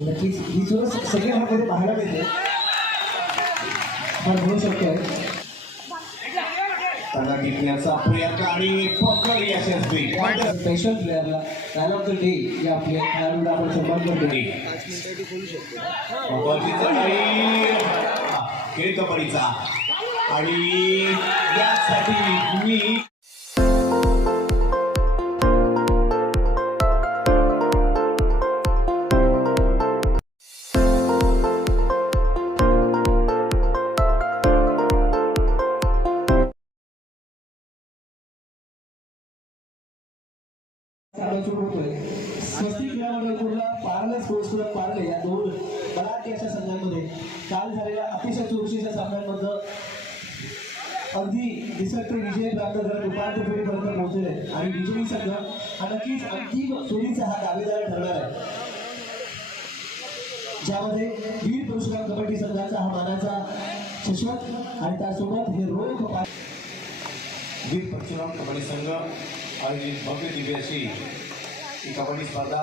नक्कीच ही चुरस सगळ्या भागामध्ये पाहायला मिळते. आपण म्हणू शकतोय त्यांना टिकण्याचा प्रयत्न आणि पकड यशस्वी. स्पेशल प्लेअरला मॅन ऑफ द डे या आपल्या खेळाडूला आपण सन्मान करतो. खेळ कबड्डीचा आणि यासाठी मी सुरू होतोय. स्वस्तिक क्रीडामंडळपूरला पार्ले स्पोर्ट्स क्लब पार्ले या दोन मराठी अशा संघांमध्ये काल झालेल्या अतिशय चुरशीच्या सामन्यांमधलं अगदी दिसकटे विजय प्राप्त करत उपांत्य फेरीपर्यंत पोहोचले आणि विजयी संघ हा नक्कीच अंतिम फेरीचा हा दावेदार ठरणार आहे, ज्यामध्ये वीर परशुराम कबड्डी संघाचा हा मानाचा चषक आणि त्यासोबत हे रोख वीर परशुराम कबड्डी संघ आयोजित भव्य दिव्य अशी ही कबड्डी स्पर्धा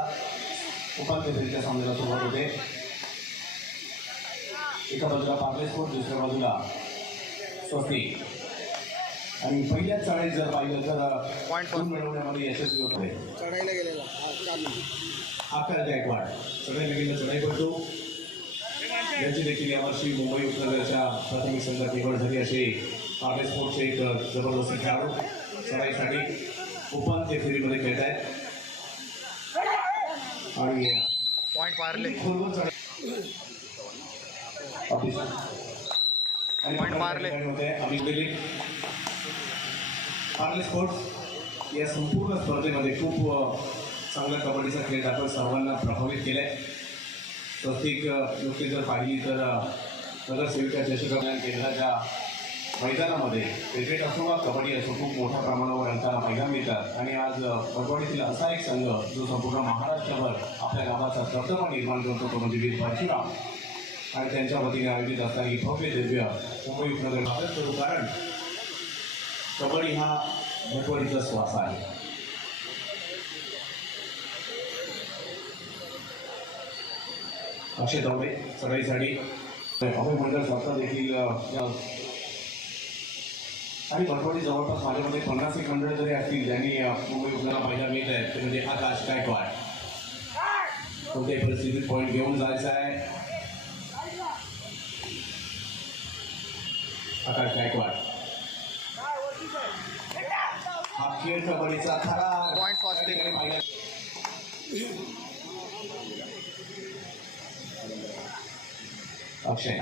उपांत्य फेरीच्या सामन्याला सुरुवात होते. एका बाजूला पार्ले स्पोर्ट, दुसऱ्या बाजूला स्वस्तिक. आणि पहिल्याच चढाईत जर पाहिलं तर पॉईंट मिळवण्यामध्ये यशस्वी होत आहे. चढायला गेलेला आकाश गायकवाड चढाईला गेलेला चढाई करतो. यांची देखील यावर्षी मुंबई उपनगराच्या प्राथमिक संघात निवड झाली असे पार्ले स्पोर्टचे एक जबरदस्ती खेळाडू चढाईसाठी उपांत्य फेरीमध्ये खेळत आहेत. आणि पॉइंट पारले खोलवर चढाई आणि पॉईंट मारले होते. आम्ही दिली पार्ले स्पोर्ट्स या संपूर्ण स्पर्धेमध्ये खूप चांगला कबड्डीचा खेळ दाखवत सर्वांना प्रभावित केला आहे. प्रत्येक लोके जर पाहिली तर नगरसेविका चषक केंद्राच्या मैदानामध्ये क्रिकेट असो वा कबड्डी असो खूप मोठ्या प्रमाणावर रंगताना मैदान मिळतात. आणि आज पटवाडीतील असा एक संघ जो संपूर्ण महाराष्ट्रावर आपल्या गावाचा दबदबा निर्माण करतो तो म्हणजे वीर परशुराम. आणि त्यांच्या वतीने आयोजित असणारी ही भव्य दिव्य मुंबई उपनगर मदत करू, कारण कबड्डी हा भटवाडीचा श्वास आहे. अक्षय दवडे चढाईसाठी अभय मंडळ स्वतः देखील आणि भटवाडी जवळपास माझ्यामध्ये 50 मंडळ जरी असतील ज्यांनी मुंबई उपनगराला पाहायला मिळत आहेत ते म्हणजे आकाश गायकवाड. कोणत्याही परिस्थितीत पॉईंट घेऊन जायचा आहे. आकाश गायकवाड हा खेळ कबड्डीचा खरा पॉईंट फास्टिंग अक्षय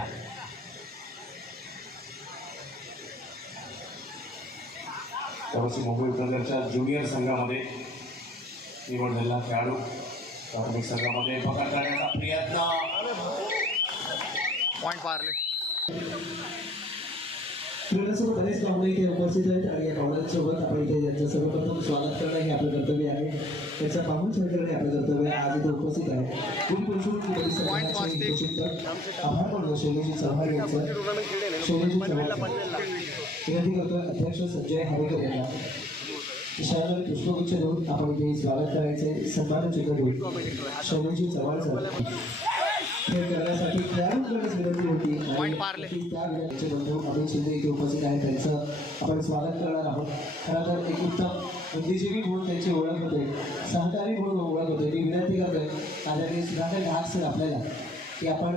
त्यावर्षी मुंबई उपनगरच्या ज्युनियर संघामध्ये निवड झालेला खेळाडू प्राथमिक संघामध्ये पकड करण्याचा प्रयत्न. पॉईंट पारले क्रीडासोबत बरेच पाहुणे इथे उपस्थित आहेत आणि या पाहुण्यांसोबत आपण इथे यांचं सर्वप्रथम स्वागत करणं हे आपलं कर्तव्य आहे. त्यांचा पाहून छान करणे आपलं कर्तव्य आहे. आज इथे उपस्थित आहे आभार मानतो शैलेजी चव्हाण यांचं. शैलेजी चव्हाण विनंती करतोय अध्यक्ष संजय हरेकर यांना शाळेला पुष्पगुच्छ देऊन आपण इथे स्वागत करायचे. सन्मान चिन्ह देऊन शैलेजी चव्हाण सर खेळ करण्यासाठी खेळाडूंकडेच विनंती होती आणि त्या विनंतीचे बंधू अमित शिंदे इथे उपस्थित आहेत. त्यांचं आपण स्वागत करणार आहोत. खरं तर एक उत्तम बुद्धिजीवी म्हणून त्यांची ओळख होते, सहकारी म्हणून ओळख होते. मी विनंती करतोय आदरणीय सुधाकर नाग सर आपल्याला की आपण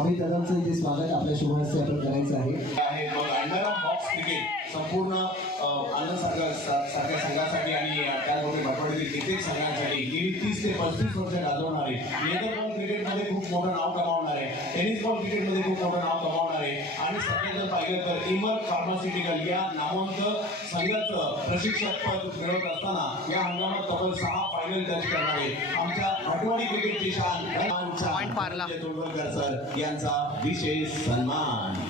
अमित दादांचं इथे स्वागत आपल्या शुभ हस्ते आपण करायचं आहे. बॉक्स क्रिकेट संपूर्ण आनंद सारख्या संघासाठी आणि त्याचबरोबर भटवाडीतील कित्येक संघांसाठी गेली 30 ते 35 वर्ष गाजवणारे, लेदर बॉल क्रिकेटमध्ये खूप मोठं नाव कमावणारे, टेनिस बॉल क्रिकेटमध्ये खूप मोठं नाव कमावणारे आणि सध्या जर पाहिलं तर इमर फार्मास्युटिकल या नामवंत संघाचं प्रशिक्षक पद मिळवत असताना या हंगामात तब्बल 6 फायनल टच करणारे आमच्या भटवाडी क्रिकेटची शान तेंडुलकर सर यांचा विशेष सन्मान.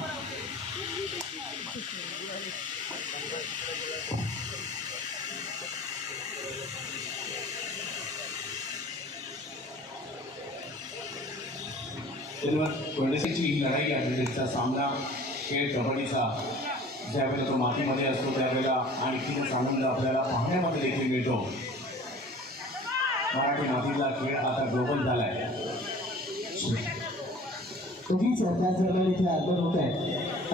ही लढाई आहे त्यांचा सामना खेळ कबड्डीचा ज्यावेळेला तो मातीमध्ये असतो त्यावेळेला आणखीनच आनंद आपल्याला पाहण्यामध्ये देखील मिळतो. मराठी मातीतला खेळ आता ग्लोबल झाला आहे. उगीच त्याच दरम्यान इथे आगमन होत आहे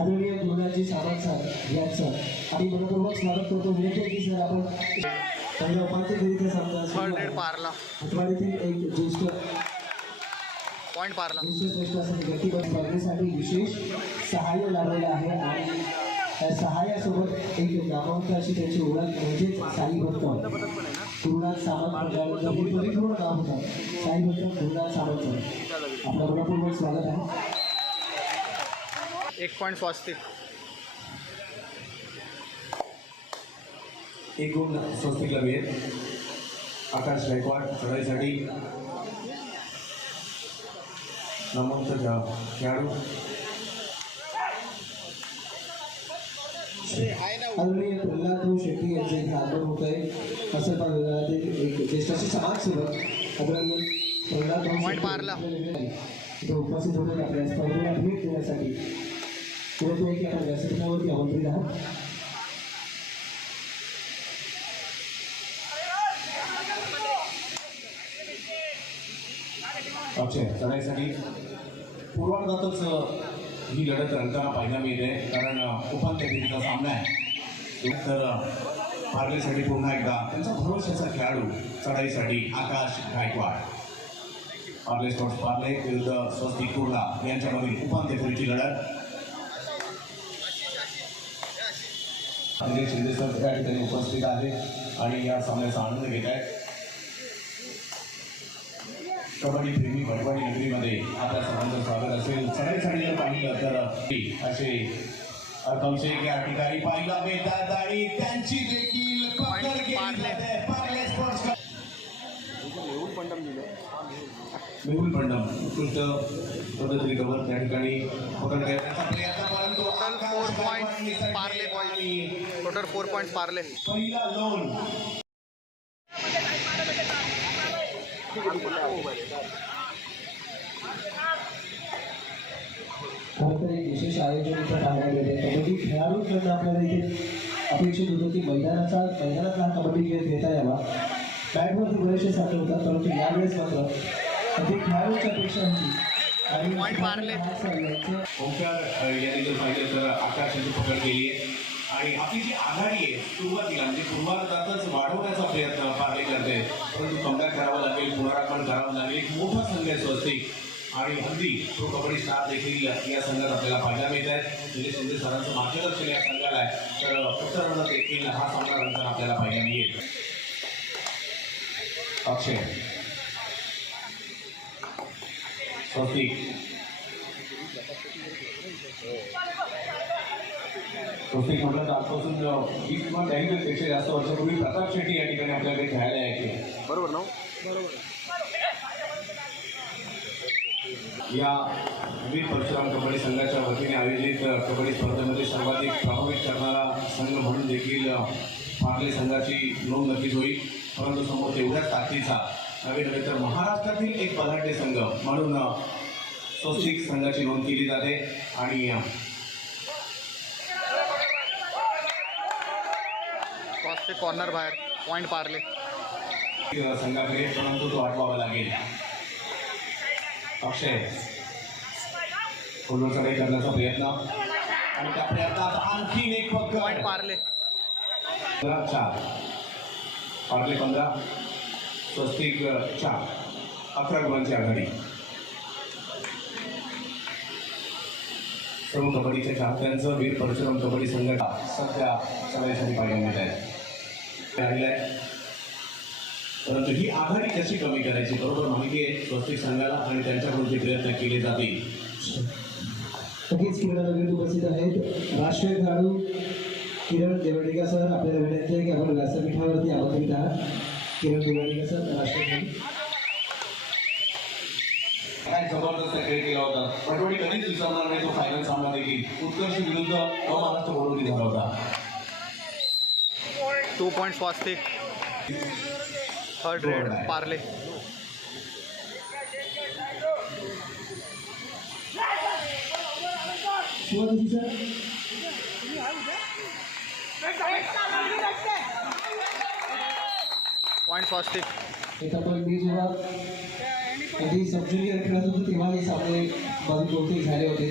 आदरणीय गुरुराजी सावंत सर यांचं आणि मनपूर्वक स्वागत करतो. विनंती आहे की सर आपण पहिल्या उपांत्य फेरीचा सामना थर्ड रेड पारला आठवड्यातील एक ज्येष्ठ पॉईंट पारला श्रेष्ठ असं व्यक्तिगत स्पर्धेसाठी विशेष सहाय्य लाभलेलं आहे आणि त्या सहाय्यासोबत एक नामवंत अशी त्यांची ओळख म्हणजेच साई भक्त गुरुनाथ सावंत हे परिपूर्ण नाव होतं. साई भक्त गुरुनाथ सावंत सर आपलं मनपूर्वक स्वागत आहे. 1 पॉईंट स्वस्तिक. एक गुण स्वस्तिकला मिळेल. आकाश गायकवाड चढाईसाठी नामवंत खेळाडू. आदरणीय प्रल्हाद शेट्टी यांचे इथे आगमन होत आहे. कसरपा विभागातील एक ज्येष्ठ असे समाजसेवक आदरणीय प्रल्हाद पॉईंट मारला. इथे उपस्थित होते आपल्या स्पर्धेला भेट देण्यासाठी. विनंती आहे की आपण व्यासपीठावरती आमंत्रित आहात. अक्षय चढाईसाठी पूर्वार्धातच ही लढत रंगताना पाहायला मिळते कारण उपांत्य फेरीचा सामना आहे. तर पार्लेसाठी पुन्हा एकदा त्यांचा भरोशाचा खेळाडू चढाईसाठी आकाश गायकवाड. पार्ले स्पोर्ट्स पार्ले विरुद्ध स्वस्तिक कुर्ला यांच्यामधील उपांत्य फेरीची लढत. संजय शिंदे सर या ठिकाणी उपस्थित आहे आणि या सामन्याचा आनंद घेत आहेत. कबड्डी प्रेमी भटवाडी नगरीमध्ये आपल्या सर्वांचं स्वागत असेल. चढाईसाठी जर पाहिलं तर असे अर्कमशेख या ठिकाणी पाहायला मिळतात आणि त्यांची देखील पकड केली जाते. पार्ले स्पोर्ट्स मेहुल पंडम उत्कृष्ट पद्धतीवर त्या ठिकाणी पकड करण्याचा प्रयत्न परंतु total 4 point Parle boy. Total 4 point Parle. पहिला लोन खरं तर एक विशेष आयोजन इथं पाहायला मिळते. कबड्डी खेळाडूंकडनं आपल्याला इथे अपेक्षित होतं की मैदानात हा कबड्डी खेळ घेता यावा. बॅटवरती बरेचसे साठे होतात परंतु यावेळेस मात्र अधिक खेळाडूंची अपेक्षा होती आणि पॉईंट मारले. ओंकार यांनी जर पाहिलं तर आकाशाची पकड केली आहे आणि आपली जी आघाडी आहे सुरुवातीला म्हणजे पूर्वार्धातच वाढवण्याचा प्रयत्न पार्ले करते परंतु कमबॅक करावं लागेल, पुनरागमन करावं लागेल. एक मोठा संघ आहे स्वस्तिक आणि हल्ली प्रो कबड्डी स्टार देखील या संघात आपल्याला पाहायला मिळत आहेत. म्हणजे शिंदे सरांचं मार्गदर्शन या संघाला आहे तर उत्तरार्धात देखील हा सामना रंगताना आपल्याला पाहायला मिळेल. अक्षय स्वस्तिक स्वस्तिक म्हटलं तर आजपासून 20 किंवा त्याहीपेक्षा जास्त वर्षापूर्वी प्रताप शेट्टी या ठिकाणी आपल्याकडे खेळायला यायचे. बरोबर ना. या वीर परशुराम कबड्डी संघाच्या वतीने आयोजित कबड्डी स्पर्धेमध्ये सर्वाधिक प्रभावित करणारा संघ म्हणून देखील पार्ले संघाची नोंद नक्कीच होईल. परंतु समोर तेवढ्याच ताकदीचा नव्हे तर महाराष्ट्रातील एक बलाढ्य संघ म्हणून स्वस्तिक संघाची नोंद केली जाते आणि स्वस्तिक कॉर्नर बाहेर. पॉईंट पारले. संघाकडे परंतु तो आठवावा लागेल. अक्षय पुन्हा चढाई करण्याचा प्रयत्न आणि त्या प्रयत्नात आणखीन एक पॉईंट पारले. 4 पार्ले 15 स्वस्तिक 4 11 गुणांची आघाडी. सर्व कबड्डीच्या चाहत्यांचं वीर परशुराम कबड्डी संघटना सध्या चढाईसाठी पाहायला मिळत आहे. परंतु ही आघाडी कशी कमी करायची बरोबर माहिती आहे स्वस्तिक संघाला आणि त्यांच्याकडून जे प्रयत्न केले जातील. नक्कीच क्रीडानगरीत उपस्थित आहेत राष्ट्रीय खेळाडू किरण देवडेकर सर. आपल्याला विनंती आहे की आपण व्यासपीठावरती आमंत्रित आहात. किरण देवडेकर सर राष्ट्रीय खेळाडू. काय जबरदस्त खेळ केला होता. पटवडी कधीच विसरणार नाही तो फायनल सामना देखील उत्कर्ष विरुद्ध महाराष्ट्र बरोबर झाला होता. 2 पॉईंट स्वस्तिक. थर्ड रेड पारले. Shivaji sir point Swastik. एक आपण मी जेव्हा कधी सब ज्युनियर खेळत होतो तेव्हा हे सामने बहुतेक झाले होते.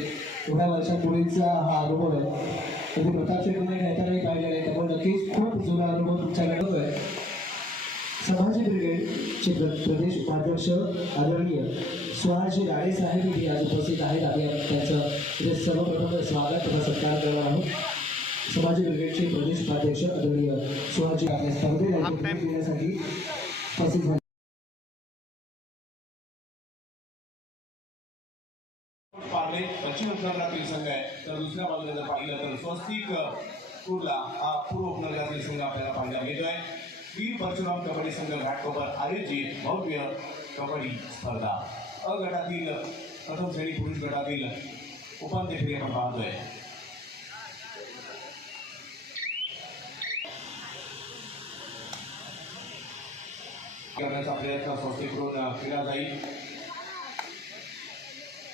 एवढ्या वर्षापूर्वीचा हा अनुभव आहे. कधी प्रताप शेट्टीने खेळतानाही पाहिलेला आहे, त्यामुळे नक्कीच खूप जुना अनुभव तुमच्याकडे आहे. संभाजी ब्रिगेडचे प्रदेश उपाध्यक्ष आदरणीय सुहासजी राणे साहेब इथे आज उपस्थित आहेत. आम्ही त्यांचं इथे सर्वप्रथम स्वागत तथा सत्कार करणार आहोत. संभाजी ब्रिगेडचे प्रदेश उपाध्यक्ष आदरणीय सुहासजी आपल्या स्पर्धेला देण्यासाठी उपस्थित झाले. पार्ले पश्चिम उपनगरातील संघ आहे, तर दुसऱ्या बाजूला जर पाहिलं तर स्वस्तिक कुर्ला हा पूर्व उपनगरातील संघ आपल्याला पाहायला मिळतोय. वीर परशुराम कबड्डी संघ घाटकोपर आयोजित भव्य कबड्डी स्पर्धा अ गटातील प्रथम श्रेणी पुरुष गटातील उपांत्य फेरी आपण पाहतोय. करण्याचा प्रयत्न स्वस्तिकडून केला जाईल.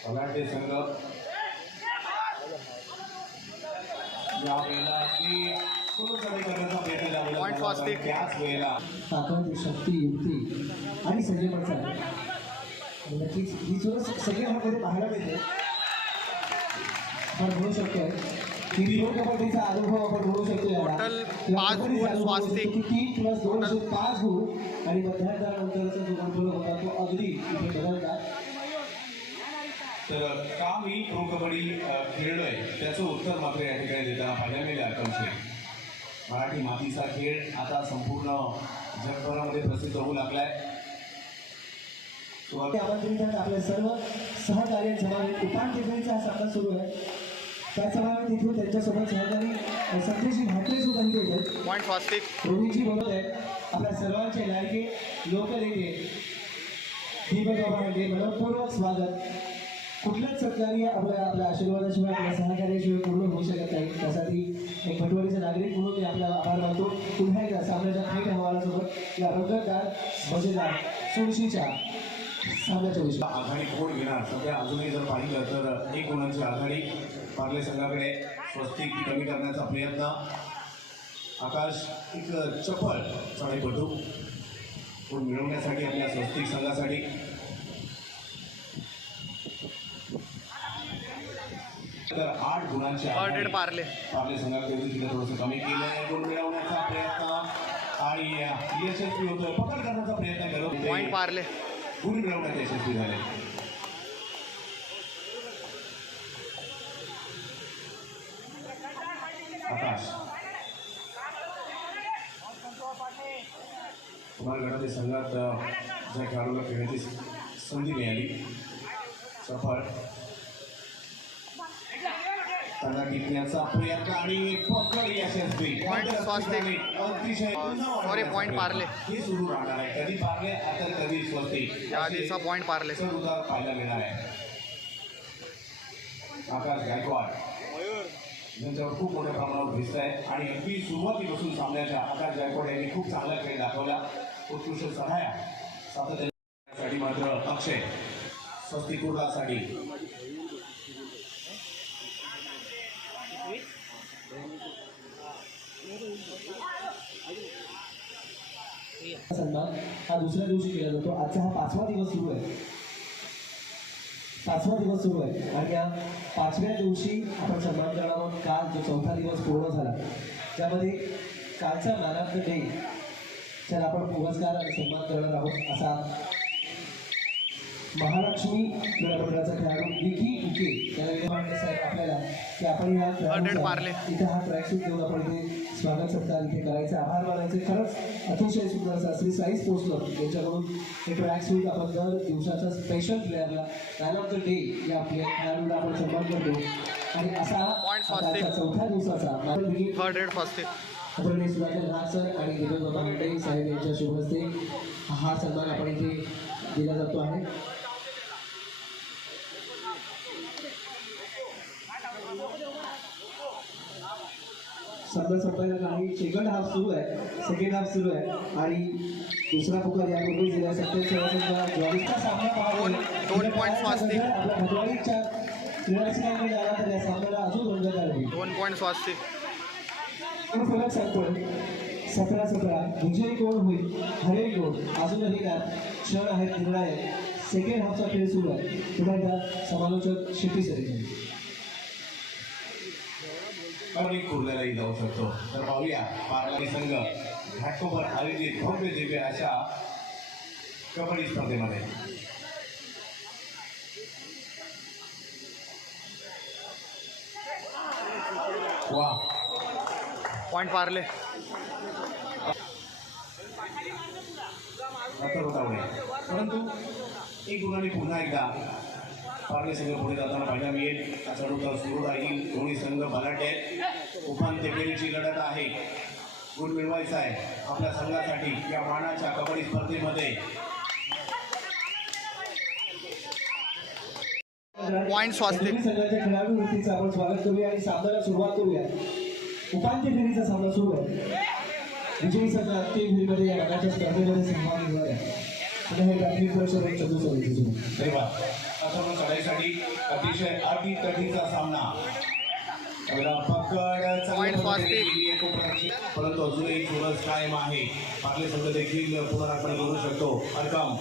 मराठे संघ यावेळेला करण्याचा प्रयत्न त्याच वेळेला ताकद, शक्ती, युक्ती आणि संयमाचा नक्कीच ही सुद्धा सगळ्या ह्यामध्ये पाहायला मिळते. आपण म्हणू शकतोय की प्रो कबड्डीचा अनुभव आपण म्हणू शकतो टोटल 5 गुण स्वास्तिक, 3+2 असे 5 गुण आणि मध्यानंतरचा जो गुण होता तो अगदी इथे बदलतात. तर का मी प्रो कबड्डी खेळलोय त्याचं उत्तर मात्र या ठिकाणी देताना पाहायला मिळेल. आकांक्षे मराठी मातीचा खेळ आता संपूर्ण जगभरामध्ये प्रसिद्ध होऊ लागलाय. आमंत्रित आपल्या सर्व सहकार्यांच्या उपांत्य फेरीचा हा सामना सुरू आहे. त्याचप्रमाणे तिथून त्यांच्यासोबत सहकारी सतीशजी भाकरे सुद्धा इथे येतात. पॉईंट स्वास्तिक, रोहितजी बोलत आहेत. आपल्या सर्वांचे लाडके लोकनेते दीपक बाबांचे मनपूर्वक स्वागत. कुठलंच सत्कार्य आपल्या आशीर्वादाशिवाय आपल्या सहकार्याशिवाय पूर्ण होऊ शकत नाही. त्यासाठी एक भटवाडीचा नागरिक म्हणून मी आपला आभार मानतो. पुन्हा एकदा सामन्याच्या थेट अहवालासोबत या रंगतदार मजेदार चुरशीच्या सामन्याच्या विषयी आघाडी कोण घेणार. सध्या अजूनही जर पाहिलं तर 1 गुणांची आघाडी पार्ले संघाकडे. स्वस्तिक कमी करण्याचा प्रयत्न. आकाश एक चपळ चढाईपटू गुण मिळवण्यासाठी आपल्या स्वस्तिक संघासाठी. तर 8 गुणांची थर्ड पार्ले पार्ले संघाकडे तिथे थोडंसं कमी केलंय. गुण मिळवण्याचा प्रयत्न आणि यशस्वी होतोय. पकड करण्याचा प्रयत्न करत पॉईंट पार्ले, गुण मिळवण्यात यशस्वी झाले. आकाश तुम्हाला गटातील संघात ज्या खेळाडूला खेळण्याची संधी मिळाली सफळ त्यांना टिकण्याचा प्रयत्न आणि पकड यशस्वी. पॉईंट स्वास्तिक, अतिशय सॉरी पॉईंट पार्ले, हे सुरू राहणार आहे. कधी पार्ले तर कधी स्वस्तिक या आधीचा पॉईंट पार्ले. उतार पाहायला मिळणार आहे. आकाश गायकवाड यांच्यावर खूप मोठ्या प्रमाणावर दिसत आहे आणि अगदी सुरुवातीपासून सामन्याच्या आकाश गायकवाड यांनी खूप चांगला खेळ दाखवला. उत्कृष्ट सहाय्या सातत्यासाठी मात्र अक्षय स्वस्तिक कुर्लासाठी सन्मान हा दुसऱ्या दिवशी केला जातो. आजचा हा 5वा दिवस सुरू आहे. 5वा दिवस सुरू आहे आणि या 5व्या दिवशी आपण सन्मान करणार आहोत. काल जो 4था दिवस पूर्ण झाला ज्यामध्ये कालचा मॅन ऑफ द डे त्याला आपण पुरस्कार आणि सन्मान करणार आहोत. असा महालक्ष्मी क्रीडामंडळाचा खेळाडू विकी उके याला विनंती साहेब आपल्याला की आपण या इथं हा ट्रॅकसूट देऊन आपण इथे स्वागत सत्कार इथे करायचा, आभार मानायचे. खरंच अतिशय सुंदर श्री साई स्पोर्ट्स क्लब यांच्याकडून हे ट्रॅकसूट आपण दर दिवसाच्या स्पेशल प्लेअरला मॅन ऑफ द डे या खेळाडूला आपण सन्मान करतो. आणि असा 4थ्या दिवसाचा थर्ड रेड स्वास्तिक आदरणीय सुधाकर नाथ सर आणि दीपक बाबा मंडळी साहेब यांच्या शुभ हस्ते हा सन्मान आपण इथे दिला जातो आहे. सामना संपायला काही सेकंड हाफ सुरू आहे. सेकंड हाफ सुरू आहे आणि दुसरा पुकार यापूर्वी दिला. ज्वारीचा सामना पाहून 2 पॉईंट स्वास्तिक, आपल्या भटवाडीच्या क्रीडारसिकांकडे आला तर या सामन्याला अजून रंगत आली. 2 पॉईंट स्वास्तिक. फलक सांगतोय 17-17 विजयी कोण होईल हरेक कोण अजूनही त्यात क्षण आहेत निर्णायक. सेकंड हाफचा खेळ सुरू आहे. पुन्हा एकदा समालोचक शेट्टी सर कबड्डी कुर्ल्यालाही जाऊ शकतो. तर पाहूया पार्ले संघ घाटकोपर आयोजित भव्य दिव्य अशा कबड्डी स्पर्धेमध्ये. वा पॉइंट पार्ले. परंतु एक गुणाने पुन्हा एकदा पार्ले संघ पुढे जाताना पाहायला मिळेल. चढउतार सुरू राहील. दोन्ही संघ बलाढ्य आहेत. उपांत्य फेरीची लढत आहे. गुण मिळवायचा आहे आपल्या संघासाठी या मानाच्या कबड्डी स्पर्धेमध्ये. पॉइंट स्वास्तिक. संघाच्या खेळाडू वृत्तीचं आपण स्वागत करूया आणि सामन्याला सुरुवात करूया. उपांत्य फेरीचा सामना सुरू आहे. विजयी संघ अंतिम फेरीमध्ये या गटाच्या स्पर्धेमध्ये सहभागी होणार आहे. पुन्हा हे प्राथमिक परिषद चंदू सर धन्यवाद. चढाईसाठी अतिशय अटीतटीचा सामना. पकड Point स्वास्तिक. परंतु अजूनही चुरस कायम आहे. पार्ले संघ देखील पुनरागमन करू शकतो. अरकाम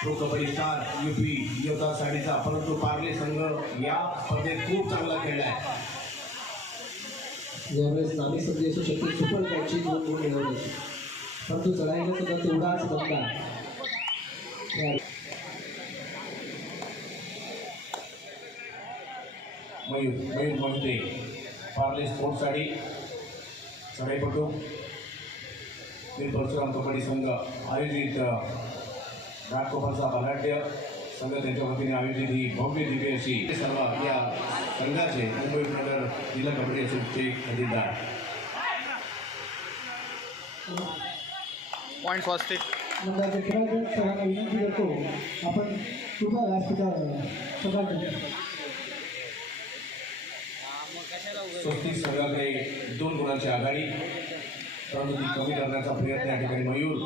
प्रो कबड्डी स्टार UP योद्धा साडीचा. परंतु पार्ले संघ या स्पर्धेत खूप चांगला खेळलाय. यावेळेस नामी संधी असू शकते. सुपर कॅचची 2 गुण मिळवले. परंतु चढाईला सुद्धा तेवढाच दमदार. मयूर मोहिते पार्ले स्पोर्ट्ससाठी चढाईपटू. वीर परशुराम कबड्डी संघ आयोजित घाटकोपरचा बलाढ्य संघ त्यांच्या वतीने आयोजित ही भव्य दिव्य अशी सर्व या संघाचे मुंबई उपनगर जिल्हा कबड्डी असोसिएशनचे खजिनदार. पॉइंट स्वास्तिक. मंडळाच्या खेळाडू सगळ्यांना विनंती करतो आपण कृपया व्यासपीठावर सभा करू. स्वस्तिक संघाकडे 2 गुणांची आघाडी. परंतु ती कमी करण्याचा प्रयत्न या ठिकाणी मयूर.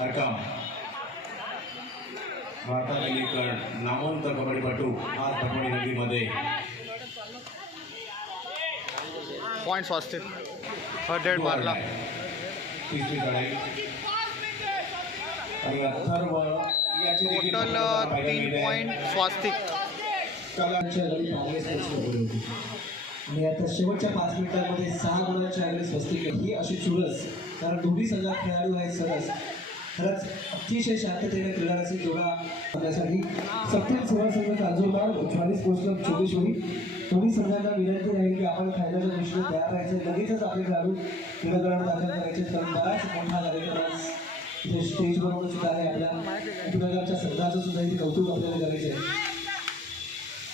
अरकाम भारतातील एक नामवंत कबड्डीपटू आज कबड्डी नदीमध्ये. पॉइंट स्वास्तिक. डेड मारला. तिसरी चढाई आणि अथर्व याची देखील टोटल 3 पॉइंट स्वास्तिक. कलांच्या गळी पार्ले स्पोर्ट्सला बोलवली. आणि आता शेवटच्या 5 मिनिटांमध्ये 6 गुणांच्या आघाडी स्वस्तिक. ही अशी चुरस, कारण दोन्ही संघात खेळाडू आहेत सरस. खरंच अतिशय शांततेने क्रीडा रसिक जोडा करण्यासाठी सप्तम सेवा संघ कांजूरमार ज्वाली स्पोर्ट्स क्लब चोगेश्वरी. दोन्ही संघांना विनंती राहील की आपण फायनलच्या दृष्टीने तयार राहायचे. लगेचच आपले खेळाडू क्रीडांगणात दाखल करायचे. कारण बराच मोठा कार्यक्रम इथे स्टेजवर सुद्धा आहे. आपल्या उपनगरच्या संघाचं सुद्धा इथे कौतुक आपल्याला करायचे आहे.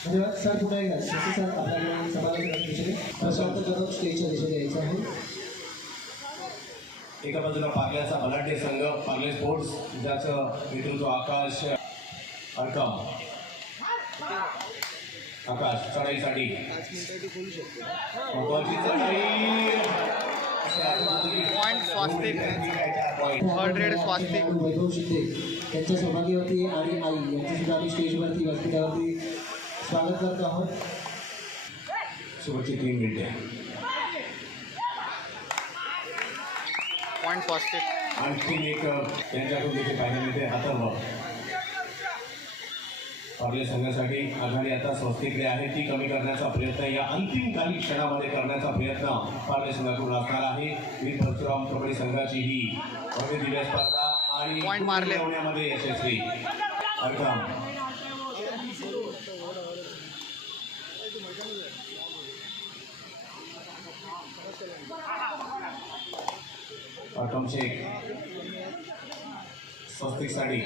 धन्यवाद सर. पुन्हा एकदा शशी सर आपल्याकडे समालोचनाच्या दिशेने प्रशांत कदम स्टेजच्या दिशेने यायचं आहे. एका बाजूला पार्ल्याचा बलाढ्य संघ पार्ले स्पोर्ट्स ज्याचं नेतृत्व आकाश अरकाम. आकाश चढाईसाठी महत्वाची चढाई. पॉइंट स्वास्तिक. रेड स्वास्तिक. वैभव शिंदे त्यांच्या सौभाग्यवती आणि आई यांची सुद्धा आम्ही स्टेजवरती व्यासपीठावरती स्वागत करत आहोत. शेवटची 3 मिनिटे. पॉइंट स्वास्तिक. आणखी एक त्यांच्याकडून देखील पाहायला मिळते. अथर्व पार्ले संघासाठी आघाडी आता स्वस्तिकडे आहे. ती कमी करण्याचा प्रयत्न या अंतिम काही क्षणामध्ये करण्याचा प्रयत्न पार्ले संघाकडून असणार आहे. वीर परशुराम कबड्डी संघाची ही भव्य दिव्य स्पर्धा आणि पॉइंट मारले. मिळवण्यामध्ये यशस्वी. अरकाम शेख स्वस्तिकसाठी.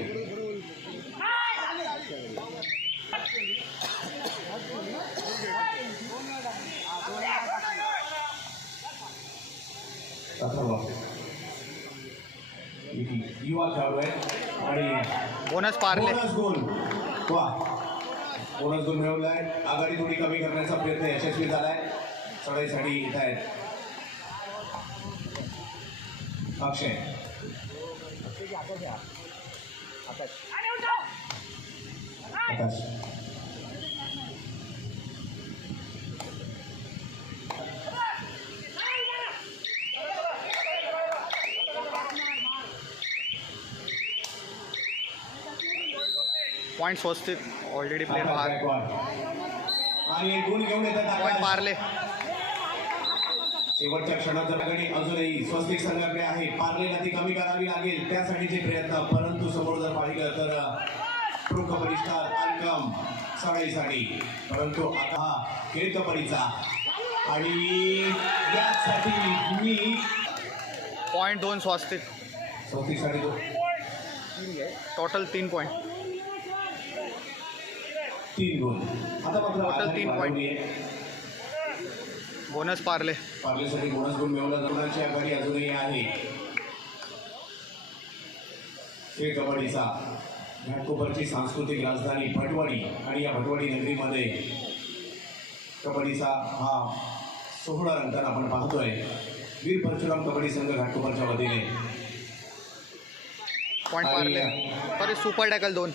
युवा खेळाडू आहे आणि बोनस पार्ले. बोनस गोल. वा बोनस गोल मिळवलाय. आघाडी थोडी कमी करण्याचा प्रयत्न यशस्वी झालाय. चढाईसाठी येत आहेत अक्षय. आकाश पॉईंट स्वस्तिक ऑलरेडी प्ले बाहेर. आणि गुण घेऊन येतात पॉईंट पार्ले. शेवटच्या क्षणात जगाडी अजूनही स्वस्तिक संघाकडे आहे. पार्लेला ती कमी करावी लागेल त्यासाठीचे प्रयत्न, परंतु समोर जर पाहिलं तर प्रो कबड्डी स्टार अल्कम सगळीसाठी, परंतु आता हा खेळ कबड्डीचा आणि यासाठी मी पॉईंट 2 स्वस्तिक. स्वस्तिकसाठी टोटल 3 पॉईंट. 3 गुण. आता मात्र Total आघाडी 3 point. वाढवली आहे. बोनस पार्ले. पार्लेसाठी बोनस गुण मिळवला जाण्याची आघाडी अजूनही आहे. खेळ कबड्डीचा घाटकोपरची सांस्कृतिक राजधानी भटवाडी आणि या भटवाडी नगरीमध्ये कबड्डीचा हा सोहळा रंगताना आपण पाहतोय. वीर परशुराम कबड्डी संघ घाटकोपरच्या वतीने point Parle. Sorry super tackle 2.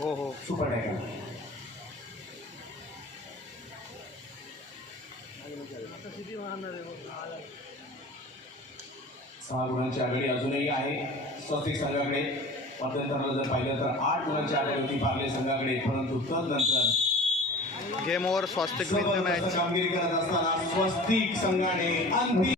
हो हो. Super tackle. सहा गुणांची आघाडी अजूनही आहे स्वस्तिक संघाकडे. मध्यंतराला जर पाहिलं तर 8 गुणांची आघाडी होती पार्ले संघाकडे, परंतु तदनंतर game over. Swastik win the match. कामगिरी करत असताना स्वस्तिक संघाने अंतिम